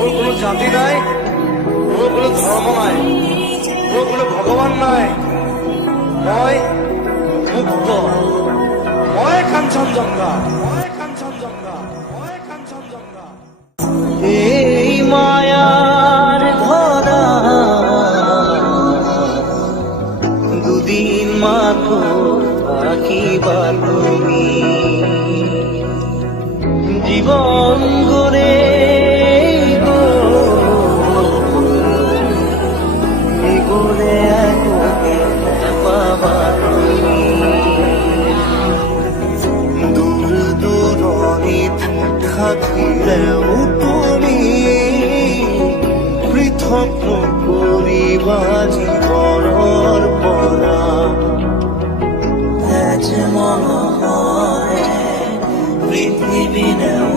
ওর কোনো জাতি নাই, ওর কোনো ধর্ম নাই, ওর কোনো ভগবান নাই। মই মুক্ত, মই কাঞ্চনজঙ্ঘা, মই কাঞ্চনজঙ্ঘা, মই কাঞ্চনজঙ্ঘা। এই মায়ার ধরা দুদিন মাত্র থাকিবা তুমি, জীবন গড়ে গড়ে পাবা তুমি। দূর দূরণিত থাকিলেও তুমি পৃথক নকৰিবা জীৱনৰ পৰা। এজ মন হয় পৃথিৱী নেও